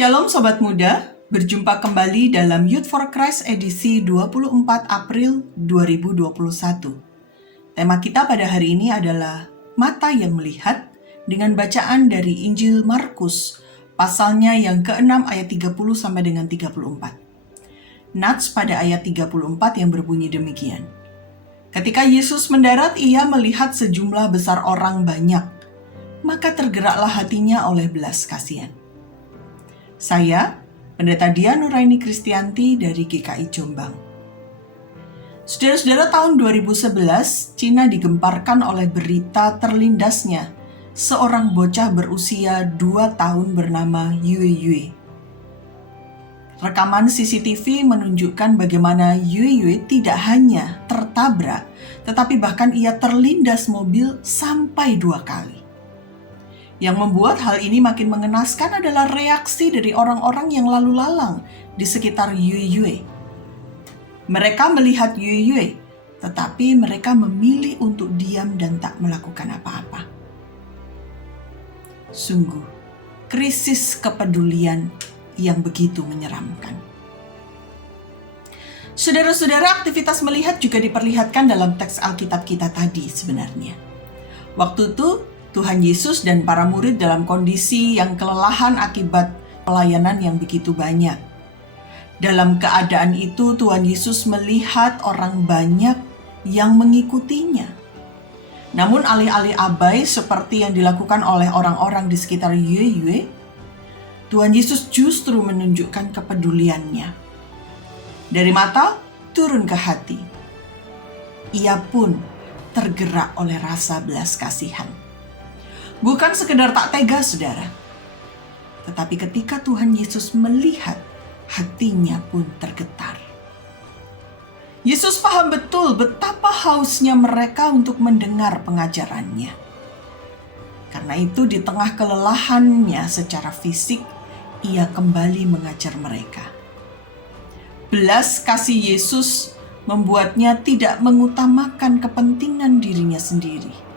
Shalom Sobat Muda, berjumpa kembali dalam Youth for Christ edisi 24 April 2021. Tema kita pada hari ini adalah Mata yang Melihat dengan bacaan dari Injil Markus, pasalnya yang ke-6 ayat 30 sampai dengan 34. Nats pada ayat 34 yang berbunyi demikian. Ketika Yesus mendarat, ia melihat sejumlah besar orang banyak, maka tergeraklah hatinya oleh belas kasihan. Saya, Pendeta Dian Nuraini Kristianti dari GKI Jombang. Saudara-saudara, tahun 2011, Cina digemparkan oleh berita terlindasnya seorang bocah berusia 2 tahun bernama Yue Yue. Rekaman CCTV menunjukkan bagaimana Yue Yue tidak hanya tertabrak, tetapi bahkan ia terlindas mobil sampai 2 kali. Yang membuat hal ini makin mengenaskan adalah reaksi dari orang-orang yang lalu lalang di sekitar Yue Yue. Mereka melihat Yue Yue, tetapi mereka memilih untuk diam dan tak melakukan apa-apa. Sungguh, krisis kepedulian yang begitu menyeramkan. Saudara-saudara, aktivitas melihat juga diperlihatkan dalam teks Alkitab kita tadi sebenarnya. Waktu itu, Tuhan Yesus dan para murid dalam kondisi yang kelelahan akibat pelayanan yang begitu banyak. Dalam keadaan itu, Tuhan Yesus melihat orang banyak yang mengikutinya. Namun alih-alih abai seperti yang dilakukan oleh orang-orang di sekitar Yue Yue, Tuhan Yesus justru menunjukkan kepeduliannya. Dari mata turun ke hati. Ia pun tergerak oleh rasa belas kasihan. Bukan sekedar tak tega, saudara. Tetapi ketika Tuhan Yesus melihat, hatinya pun tergetar. Yesus paham betul betapa hausnya mereka untuk mendengar pengajarannya. Karena itu di tengah kelelahannya secara fisik, ia kembali mengajar mereka. Belas kasih Yesus membuatnya tidak mengutamakan kepentingan dirinya sendiri.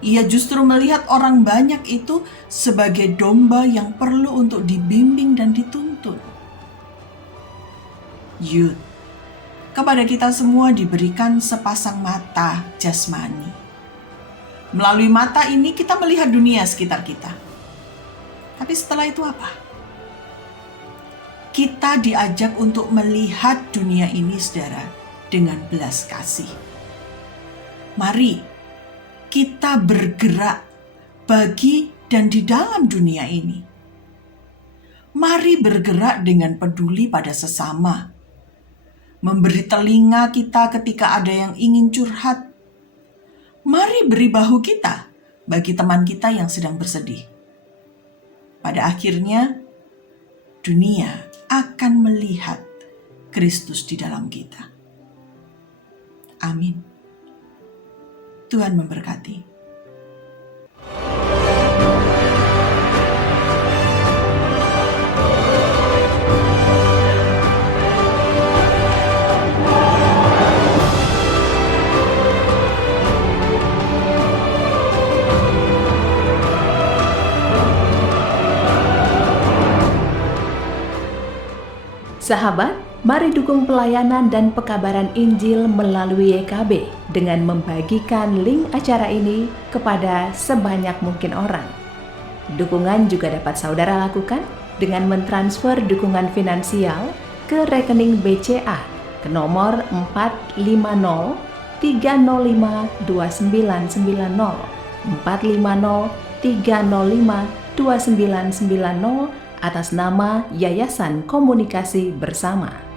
Ia justru melihat orang banyak itu sebagai domba yang perlu untuk dibimbing dan dituntun. Youth, kepada kita semua diberikan sepasang mata jasmani. Melalui mata ini kita melihat dunia sekitar kita. Tapi setelah itu apa? Kita diajak untuk melihat dunia ini, saudara, dengan belas kasih. Mari kita bergerak bagi dan di dalam dunia ini. Mari bergerak dengan peduli pada sesama. Memberi telinga kita ketika ada yang ingin curhat. Mari beri bahu kita bagi teman kita yang sedang bersedih. Pada akhirnya, dunia akan melihat Kristus di dalam kita. Amin. Tuhan memberkati. Sahabat, mari dukung pelayanan dan pekabaran Injil melalui YKB dengan membagikan link acara ini kepada sebanyak mungkin orang. Dukungan juga dapat saudara lakukan dengan mentransfer dukungan finansial ke rekening BCA ke nomor 450 305 2990 450 305 2990 atas nama Yayasan Komunikasi Bersama.